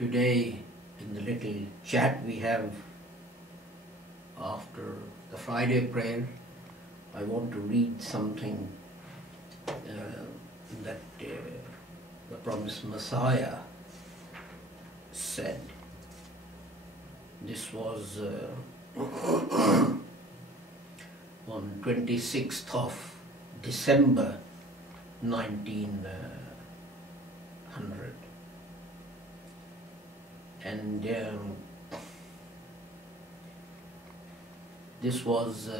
Today, in the little chat we have after the Friday prayer, I want to read something that the promised Messiah said. This was on 26th of December 1900. And this was,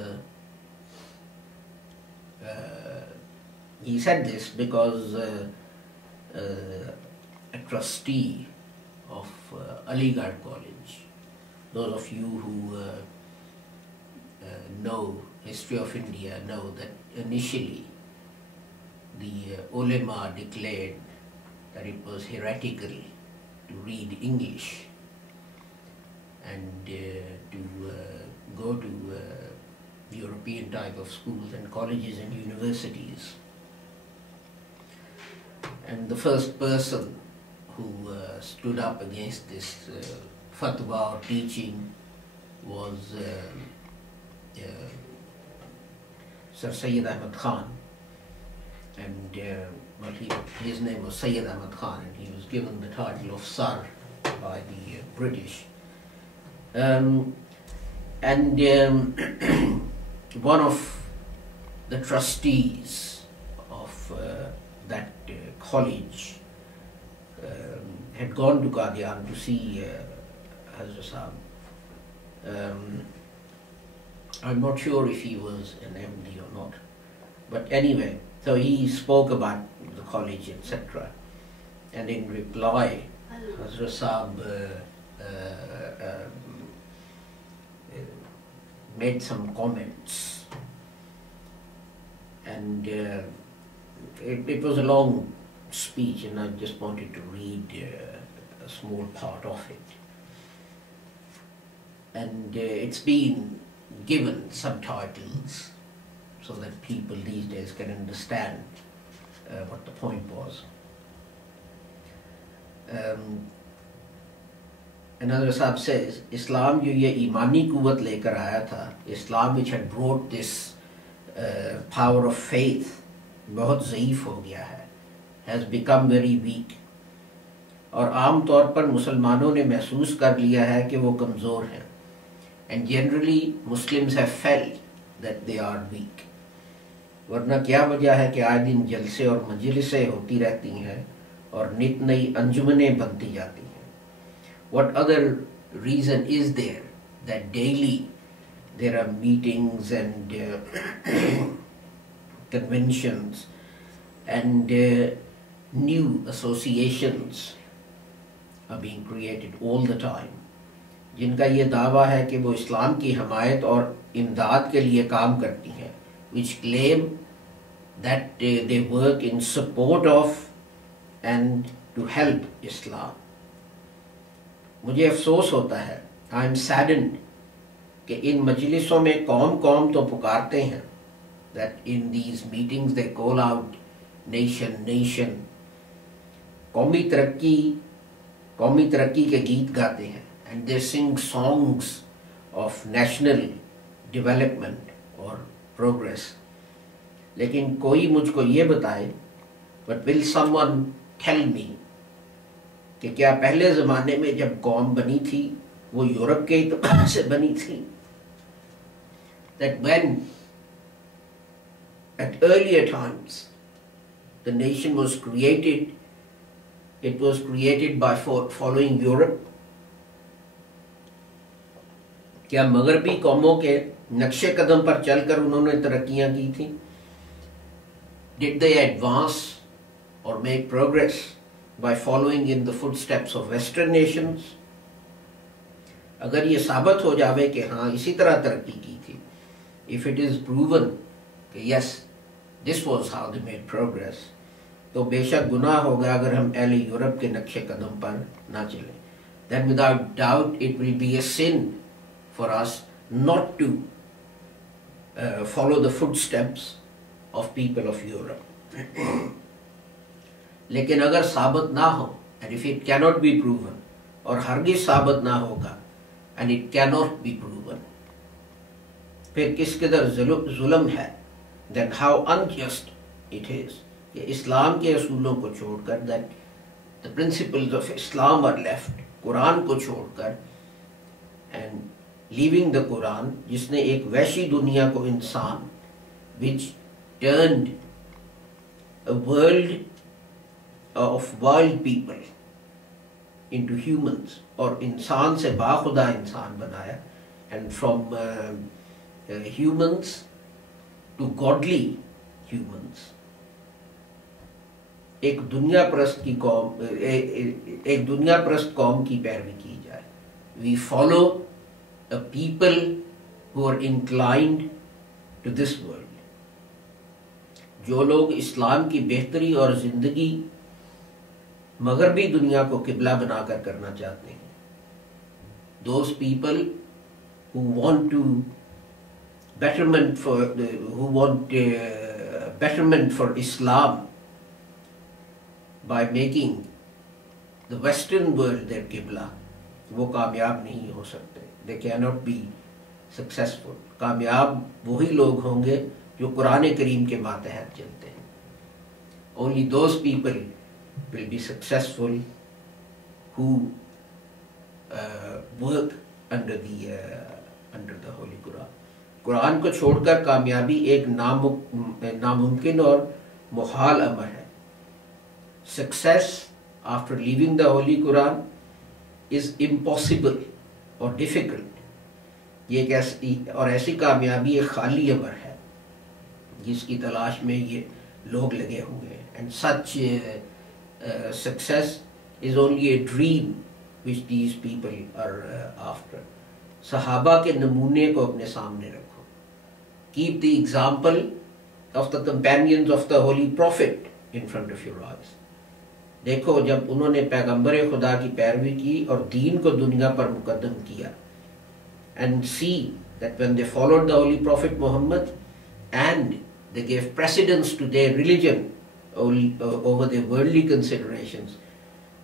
he said this because a trustee of Aligarh College, those of you who know history of India know that initially the ulema declared that it was heretical to read English and to go to European type of schools and colleges and universities. And the first person who stood up against this fatwa or teaching was Sir Syed Ahmad Khan, and his name was Syed Ahmad Khan, and he was given the title of Sir by the British. And one of the trustees of that college had gone to Qadian to see Hazrat Sahab. I'm not sure if he was an MD or not, but anyway, so he spoke about the college, etc. And in reply, Hazrat Sahab made some comments, and it was a long speech, and I just wanted to read a small part of it. And it's been given subtitles so that people these days can understand what the point was. Another Sahab says, Islam jo ye imani quwwat lekar aaya tha, Islam which had brought this power of faith, bahut zaif ho gaya hai, has become very weak. और आम तौर पर मुसलमानों ने महसूस कर लिया है कि वो कमज़ोर हैं. And generally Muslims have felt that they are weak. वरना क्या वजह है कि आए दिन जलसे और मजलिसें होती रहती हैं और नित नई अंजुमनें बनती जाती हैं. What other reason is there that daily there are meetings and conventions and new associations are being created all the time, जिनका ये दावा है कि वो इस्लाम की हमायत और इमदाद के लिए काम करती हैं, which claim that they work in support of and to help Islam. मुझे अफसोस होता है, I am saddened कि इन मजलिसों में कौम तो पुकारते हैं, that in these meetings they call out nation, nation, कौमी तरक्की के गीत गाते हैं, and they sing songs of national development or progress. लेकिन कोई मुझको ये बताए, but will someone tell me कि क्या पहले ज़माने में जब कौम बनी थी वो यूरोप के इत्तेफाक से बनी थी? That when at earlier times the nation was created, it was created by following Europe. क्या मगरबी कौमों के नक्शे कदम पर चलकर उन्होंने तरक्कियां की थी? Did they advance or make progress by following in the footsteps of Western nations? अगर ये साबित हो जावे कि हाँ इसी तरह तरक्की की थी, if it is proven कि yes, this was how they made progress, तो बेशक गुनाह होगा अगर हम अहले यूरोप के नक्शे कदम पर ना चलें. Then without doubt it will be a sin for us not to follow the footsteps of people of Europe. लेकिन अगर साबित ना हो, and if it cannot be proven, और हरगिज साबित ना होगा, and it cannot be proven, फिर किस कदर जुल्म है, then how unjust it is कि इस्लाम के असूलों को छोड़कर, that the principles of Islam are left, Quran को छोड़कर, and leaving the Quran, जिसने एक वैशी दुनिया को इंसान, which turned a world of wild people into humans, और इंसान से बाखुदा इंसान बनाया, and from humans to godly humans, एक दुनिया परस्त की कौम, एक दुनिया परस्त कौम की पैरवी की जाए. We follow a people who are inclined to this world. जो लोग इस्लाम की बेहतरी और जिंदगी मगरबी दुनिया को किबला बनाकर करना चाहते हैं, those people who want to betterment for who want betterment for Islam by making the Western world their qibla, वो कामयाब नहीं हो सकते. They cannot be successful. कामयाब वही लोग होंगे जो कुरान करीम के मातहत चलते हैं. Only those people will be successful who work under the Holy Quran. Quran को छोड़कर कामयाबी एक नामुमकिन और मुहाल अमर है. Success after leaving the Holy Quran is impossible or difficult. ये ऐसी कामयाबी एक खाली अमर है जिसकी तलाश में ये लोग लगे हुए हैं. And such success is only a dream which these people are after. सहाबा के नमूने को अपने सामने रखो. Keep the example of the companions of the Holy Prophet in front of your eyes. देखो जब उन्होंने पैगंबर खुदा की पैरवी की और दीन को दुनिया पर मुकद्दम किया, and see that when they followed the Holy Prophet Muhammad and they gave precedence to their religion over their worldly considerations,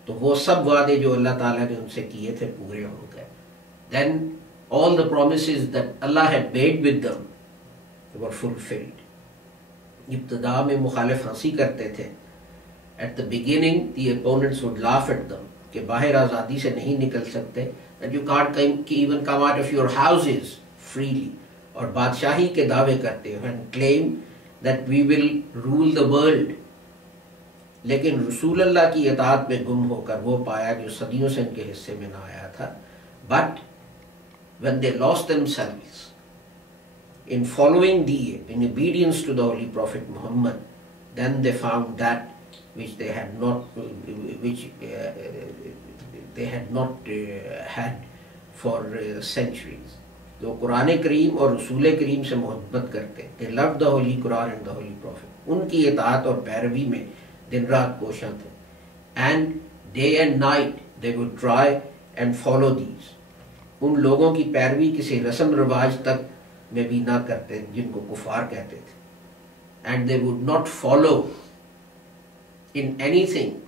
तो वो सब वादे जो अल्लाह ताला ने उनसे किए थे पूरे हो गए. Then all the promises that Allah had made with them were fulfilled. इब्तिदा में मुखालिफ हंसी करते थे. At the beginning the opponents would laugh at them कि बाहर आज़ादी से नहीं निकल सकते, that you can't even come out of your houses freely, और बादशाही के दावे करते हो and claim that we will rule the world. लेकिन रसूल अल्लाह की इताअत में गुम होकर वो पाया जो सदियों से इनके हिस्से में ना आया था. But when they lost themselves in following in obedience to the Holy Prophet Muhammad, then they found that which they had not had for centuries. तो कुरान करीम और रसूल करीम से मोहब्बत करते, they loved the Holy Quran and the Holy Prophet. उनकी इताअत और पैरवी में दिन रात कोशां थे. And day and night they would try and follow these. उन लोगों की पैरवी किसी रस्म रिवाज तक में भी ना करते जिनको कुफार कहते थे. And they would not follow in anything,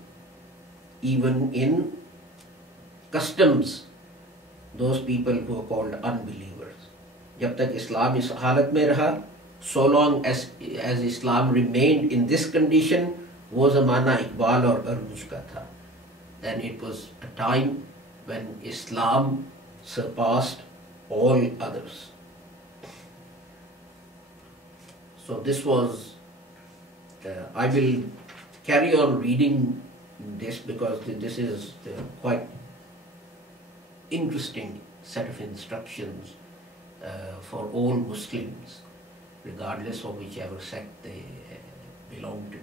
even in customs, those people who are called unbelievers. जब तक इस्लाम इस हालत में रहा, so long as Islam remained in this condition, वो ज़माना इकबाल और अरूज का था. Then it was a time when Islam surpassed all others. So this was, I will carry on reading this because this is quite interesting set of instructions for all Muslims, regardless of whichever sect they belong to.